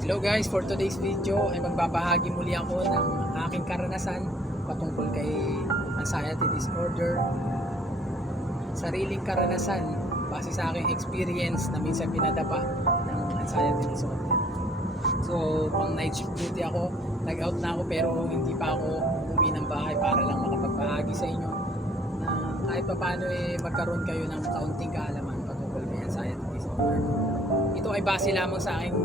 Hello guys, for today's video ay magbabahagi muli ako ng aking karanasan patungkol kay anxiety disorder. Sariling karanasan base sa aking experience na minsan pinadapa ng anxiety disorder. So, pang night shift duty ako, nag-out na ako pero hindi pa ako umuwi ng bahay para lang makapagbahagi sa inyo na kahit pa paano magkaroon kayo ng kaunting kaalaman patungkol kay anxiety disorder. Ito ay base lamang sa aking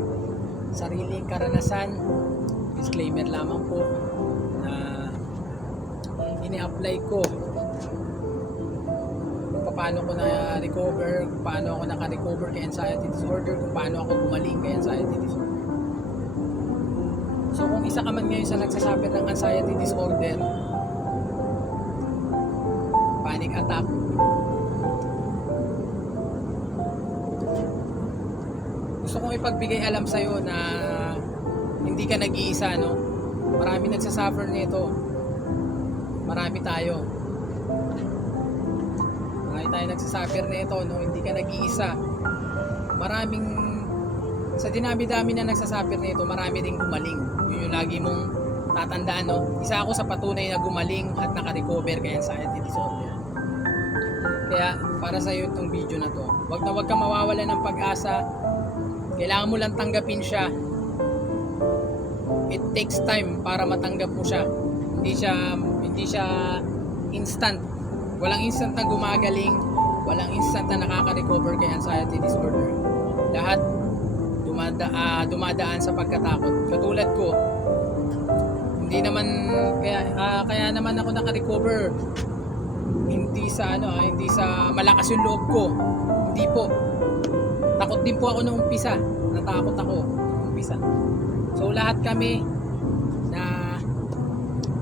sariling karanasan. Disclaimer lamang po na ini-apply ko kung paano ko na-recover, kung paano ako naka-recover kay anxiety disorder, kung paano ako gumaling kay anxiety disorder. So kung isa ka man ngayon sa nagsasuffer ng anxiety disorder, panic attack, gusto kong ipagbigay alam sa'yo na hindi ka nag-iisa, no? Marami nagsasuffer nito. Marami tayo. Marami tayo nagsasuffer nito, no? Hindi ka nag-iisa. Maraming, sa dinami-dami na nagsasuffer nito, marami ring gumaling. Yun yung lagi mong tatandaan, no? Isa ako sa patunay na gumaling at naka-recover kay anxiety disorder. Kaya, para sa'yo itong video na to, wag ka mawawala ng pag-asa. Kailangan mo lang tanggapin siya. It takes time para matanggap mo siya. Hindi siya instant. Walang instant na gumagaling, walang instant na nakaka-recover kay anxiety disorder. Lahat dumadaan sa pagkatakot. Katulad ko, hindi naman kaya naman ako naka-recover. Hindi sa malakas yung loob ko. Hindi po. Takot din po ako nung umpisa. Natakot ako nung umpisa. So lahat kami na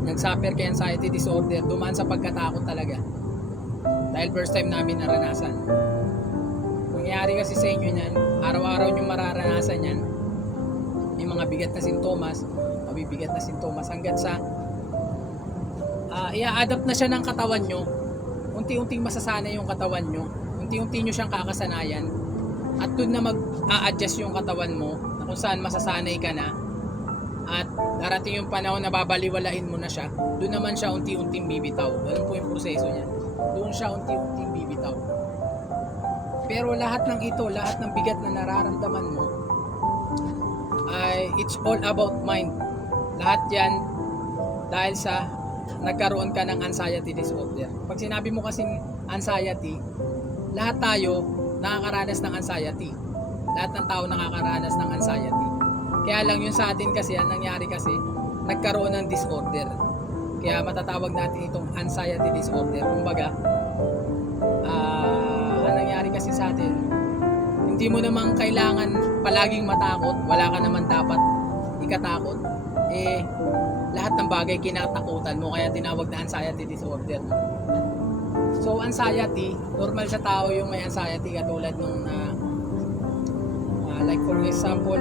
nagsuffer kay anxiety disorder, dumaan sa pagkatakot talaga. Dahil first time namin naranasan. Nangyari kasi sa inyo yan, araw-araw nyo mararanasan yan. Yung mga bigat na sintomas, mabibigat na sintomas hanggat sa i-adapt na siya ng katawan nyo. Unti-unting masasanay yung katawan nyo. Unti-unti nyo siyang kakasanayan. At doon na mag-a-adjust yung katawan mo na kung saan masasanay ka na at darating yung panahon na babaliwalain mo na siya, doon naman siya unti-unting bibitaw. Alam po yung proseso niya. Doon siya unti-unting bibitaw. Pero lahat ng ito, lahat ng bigat na nararamdaman mo ay it's all about mind. Lahat yan dahil sa nagkaroon ka ng anxiety disorder. Pag sinabi mo kasing anxiety, lahat tayo nakakaranas ng anxiety. Lahat ng tao nakakaranas ng anxiety. Kaya lang yun sa atin kasi, ang nangyari kasi, nagkaroon ng disorder. Kaya matatawag natin itong anxiety disorder. Kumbaga, ang nangyari kasi sa atin, hindi mo naman kailangan palaging matakot. Wala ka naman dapat ikatakot. Lahat ng bagay kinatakutan mo, kaya tinawag na anxiety disorder. So anxiety, normal sa tao yung may anxiety, katulad nung like for example,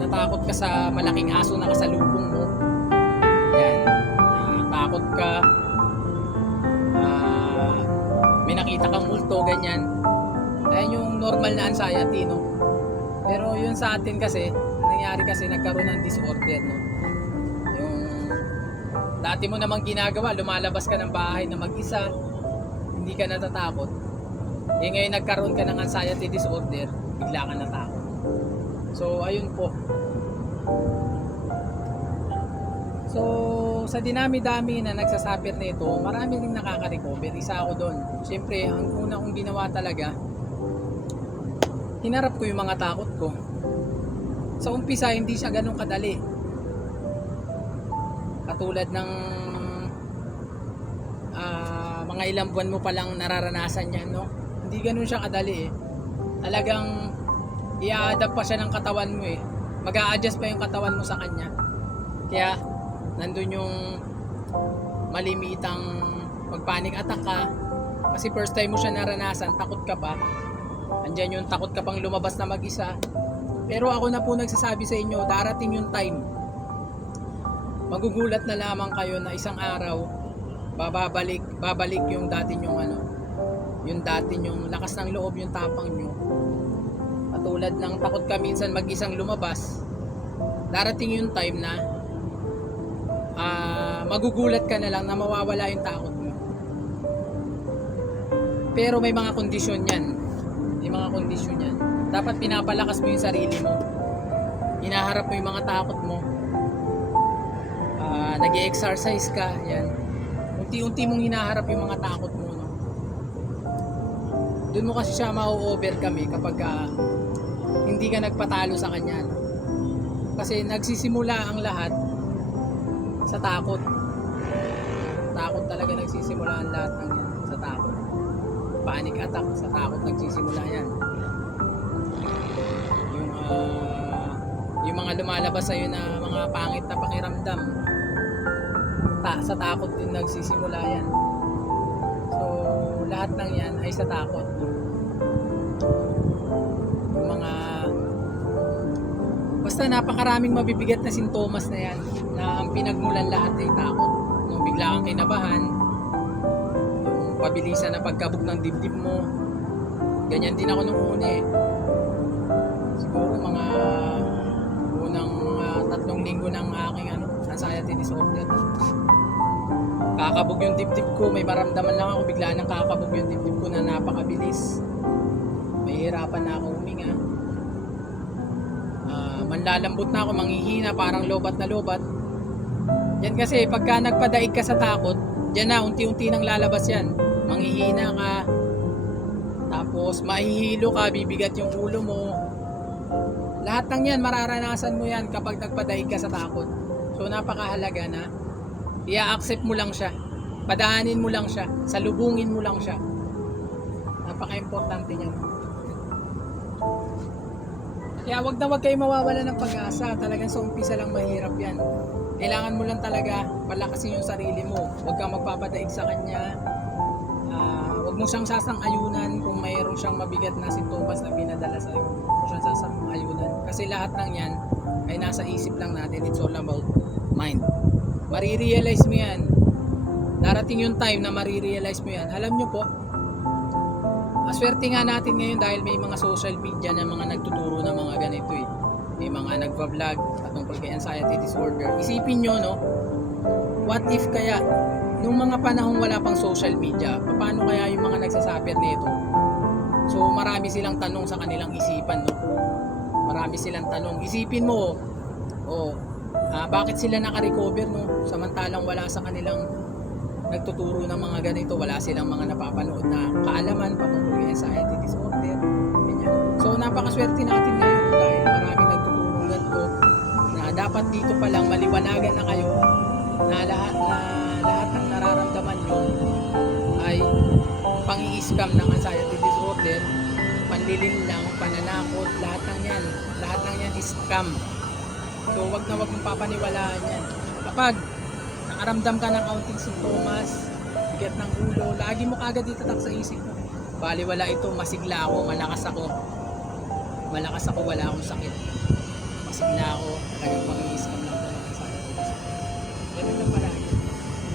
natakot ka sa malaking aso na kasalubong mo. Yan, takot ka, may nakita kang multo, ganyan. Ayan yung normal na anxiety, no? Pero yun sa atin kasi, nangyari kasi nagkaroon ng disorder, no? Yung dati mo namang ginagawa, lumalabas ka ng bahay na mag-isa, hindi ka natatakot. Ngayon nagkaroon ka ng anxiety disorder, bigla ka natakot. So ayun po. So sa dinami-dami na nagsasuffer nito, marami ring nakaka-recover. Isa ako doon. Siyempre, ang una kong ginawa talaga, hinarap ko yung mga takot ko. Sa umpisa, hindi siya ganun kadali. Katulad ng mga ilang buwan mo palang nararanasan yan, no? Hindi ganun siya kadali, Talagang i-adapt pa siya ng katawan mo, Mag-a-adjust pa yung katawan mo sa kanya. Kaya nandun yung malimitang pag-panic attack ka. Kasi first time mo siya naranasan, takot ka pa. Andyan yung takot ka pang lumabas na mag-isa. Pero ako na po nagsasabi sa inyo, darating yung time, magugulat na lamang kayo na isang araw babalik yung dati yung lakas ng loob, yung tapang nyo. Katulad ng takot ka minsan mag-isang lumabas, darating yung time na magugulat ka na lang na mawawala yung takot mo. Pero may mga kondisyon yan. May mga kondisyon yan. Dapat pinapalakas mo yung sarili mo. Hinaharap mo yung mga takot mo. Nag-i-exercise ka. Yan. Unti-unti mong hinaharap yung mga takot mo. No? Doon mo kasi siya ma-overcome kapag hindi ka nagpatalo sa kanya. No? Kasi nagsisimula ang lahat sa takot. Takot talaga nagsisimula ang lahat ng yan. Sa takot. Panic attack. Sa takot nagsisimula yan. Yung mga lumalabas sa'yo na mga pangit na pakiramdam, sa takot din nagsisimula yan. So, lahat ng yan ay sa takot. Yung mga basta napakaraming mabibigat na sintomas na yan na ang pinagmulan lahat ay takot. Nung bigla kang kinabahan, yung pabilisan na pagkabog ng dibdib mo, ganyan din ako nung una eh. Siguro mga unang 3 linggo ng aking anxiety disorder. Kakabog yung dibdib ko, may maramdaman lang ako, bigla nang kakabog yung dibdib ko na napakabilis. Mahihirapan na ako huminga. Manlalambot na ako, manghihina, parang lobat na lobat. Yan kasi pagka nagpadaig ka sa takot, dyan na unti-unti nang lalabas yan. Manghihina ka, tapos mahihilo ka, bibigat yung ulo mo. Lahat ng yan mararanasan mo yan kapag nagpadaig ka sa takot. So napakahalaga na i-accept mo lang siya, padaanin mo lang siya, salubungin mo lang siya. Napaka-importante niyan. Kaya wag na wag kayo mawawala ng pag-asa. Talagang sa umpisa lang mahirap yan. Kailangan mo lang talaga palakasin yung sarili mo. Huwag kang magpapadaig sa kanya. Huwag mo siyang sasang-ayunan kung mayroon siyang mabigat na sintomas na pinadala sa'yo. Huwag mo siyang sasang-ayunan. Kasi lahat ng yan ay nasa isip lang natin. It's all about mind. Marirealize mo yan. Darating yung time na marirealize mo yan. Alam nyo po, swerte nga natin ngayon dahil may mga social media na mga nagtuturo ng mga ganito eh. May mga nagva-vlog tungkol kay anxiety disorder. Isipin nyo, no? What if kaya nung mga panahong wala pang social media, paano kaya yung mga nagsasuffer nito? So marami silang tanong sa kanilang isipan, no? Marami silang tanong. Isipin mo, bakit sila naka-recover, no? Samantalang wala sa kanilang nagtuturo ng mga ganito, wala silang mga napapanood na kaalaman patungkol kay anxiety disorder. Ganyan. So napakaswerte natin ngayon dahil maraming nagtuturo ganito na dapat dito pa lang maliwanagan na kayo na lahat ng nararamdaman nyo ay pang-i-scam ng anxiety disorder, panlilin lang, pananakot, lahat ng yan is scam. So wag na wag mong papaniwalaan yan. Kapag nakaramdam ka ng kaunting sintomas, bigat ng ulo, lagi mo kagad itatak sa isip mo. Baliwala ito, masigla ako, malakas ako, wala akong sakit. Masigla ako, talagang pang-i-scam lang ito ng anxiety disorder. Ganun lang palagi.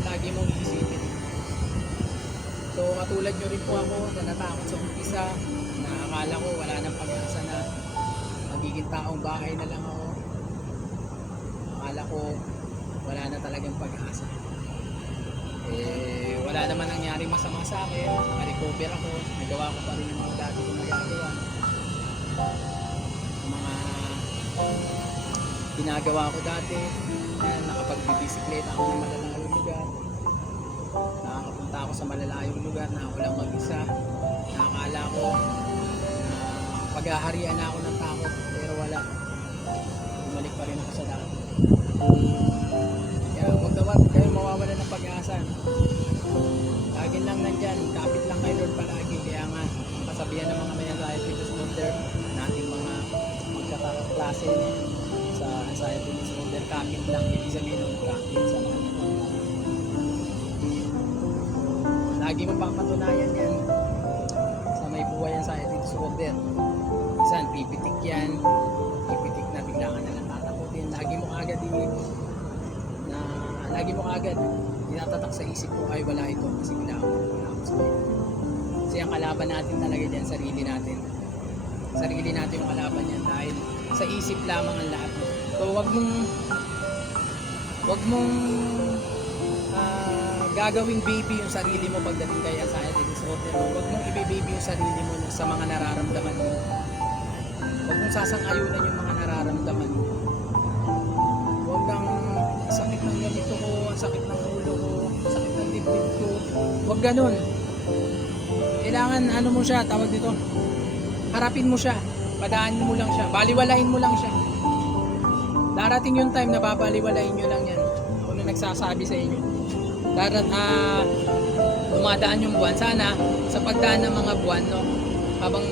Lagi mong iisipin. So katulad nyo rin po ako na natakot sa umpisa, na akala ko wala nang pag-asa na magiging taong bahay na lang ako. Akala ko wala na talagang pag-asa. Wala naman nangyaring masama sa akin. Na-recover ako. Nagawa ko pa rin yung mga dati kong nagagawa. Mga ginagawa ko dati. Nakapag-bisikleta ako ng malalayong lugar. Nakakapunta ako sa malalayong lugar na ako lang mag-isa. Nakakala ko paghaharian na ako ng takot. Pero wala. Bumalik pa rin ako sa dati. Kaya huwag na wag kayo mawawala ng pag-asa. Lagi lang nandyan, kapit lang kay Lord palagi. Kaya nga, kasabihan ng mga may anxiety disorder, nating mga magkakaklase sa anxiety disorder, kapit lang, ibig sabihin ng kapit sa mga lagi mo papatunayan yan sa may buhay anxiety disorder. Minsan, pipitik yan, pipitik na bigla ka nalang tatakutin. Lagi mo agad tinatatak sa isip ko, ay wala ito, kasi wala ako sa kanya. Kasi ang kalaban natin talaga dyan, sarili natin yung kalaban yan, dahil sa isip lamang ang lahat. So wag mong gagawing baby yung sarili mo pagdating kay anxiety disorder. Wag mong i-baby yung sarili mo sa mga nararamdaman mo. Wag mong sasang-ayunan yung mga nararamdaman mo. Wag kang sakit ng ganito ko, ang sakit ng ulo ko, ang sakit ng dibdib ko. Wag ganun. Kailangan ano mo siya, tawag dito. Harapin mo siya. Padaanin mo lang siya. Baliwalain mo lang siya. Darating yung time na babaliwalain nyo lang yan. Ako na nagsasabi sa inyo. Dumadaan yung buwan. Sana sa pagdaan ng mga buwan, no, habang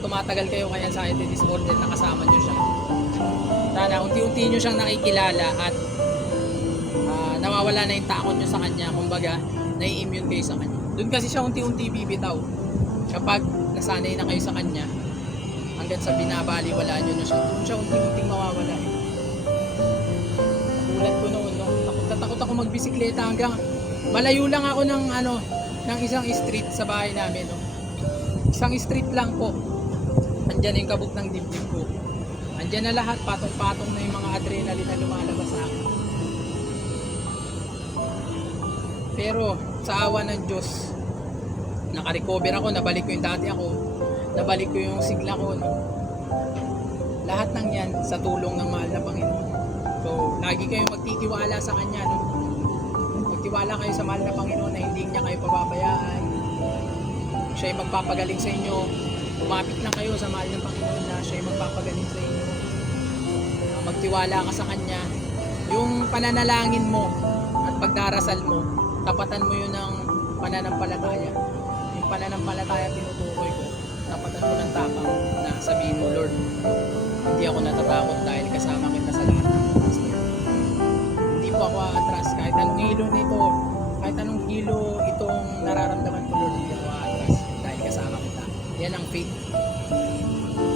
tumatagal kayo kay anxiety disorder, nakasama nyo siya. Sana unti-unti nyo siyang nakikilala at nawawala na yung takot nyo sa kanya. Kumbaga, nai-immune kayo sa kanya. Doon kasi siya unti-unti bibitaw. Kapag nasanay na kayo sa kanya, hanggang sa binabaliwala nyo na siya, doon siya unti-unting mawawala. Tulad ko noon, no? Takot ako magbisikleta hanggang malayo lang ako ng isang street sa bahay namin, no? Isang street lang po. Andyan yung kabog ng dibdib ko. Andyan na lahat, patong-patong na yung mga adrenaline na lumalabas sa akin. Pero sa awa ng Diyos, nakarecover ako, nabalik ko yung dati ako, nabalik ko yung sigla ko, no? Lahat ng yan sa tulong ng mahal na Panginoon. So, lagi kayong magtitiwala sa Kanya, no? Magtiwala kayo sa mahal na Panginoon na hindi niya kayo pababayaan. Siya ay magpapagaling sa inyo. Lumapit lang kayo sa mahal ng Panginoon na siya ay magpapagaling sa inyo. Magtiwala ka sa Kanya. Yung pananalangin mo at pagdarasal mo, tapatan mo yun ng pananampalataya. Yung pananampalataya tinutukoy ko, tapatan mo ng tapang na sabihin mo, Lord, hindi ako natatakot dahil kasama kita sa lahat ng oras, Lord. Hindi po ako aatras kahit anong hilo nito, kahit anong hilo itong nararamdaman ko, Lord, hindi ako aatras dahil kasama kita. Yan ang faith.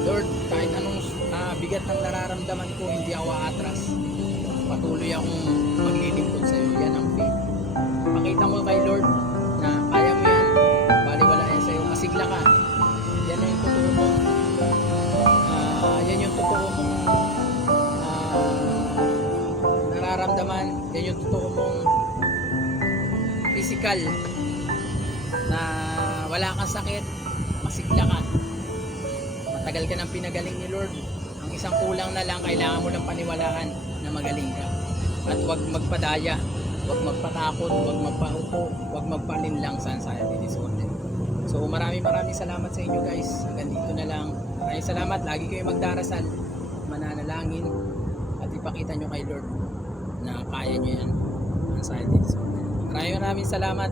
Lord, kahit anong bigat ng nararamdaman ko, hindi ako aatras. Patuloy akong maglilingkod sa iyo. Yan ang faith. Pakita mo kay Lord na kaya mo yan, baliwala yan sa iyo, masigla ka. Yan yung totoo mong nararamdaman, yan yung totoo mong physical na wala kang sakit, masigla ka, matagal ka ng pinagaling ni Lord. Ang isang kulang na lang, kailangan mo lang paniwalaan na magaling ka at huwag magpadaya, huwag magpatakot, huwag magpahuko, huwag magpalinlang sa anxiety disorder. So maraming salamat sa inyo guys. Hanggang dito na lang. Maraming salamat. Lagi kayo magdarasal, mananalangin, at ipakita nyo kay Lord na kaya nyo yan, anxiety disorder. Maraming salamat.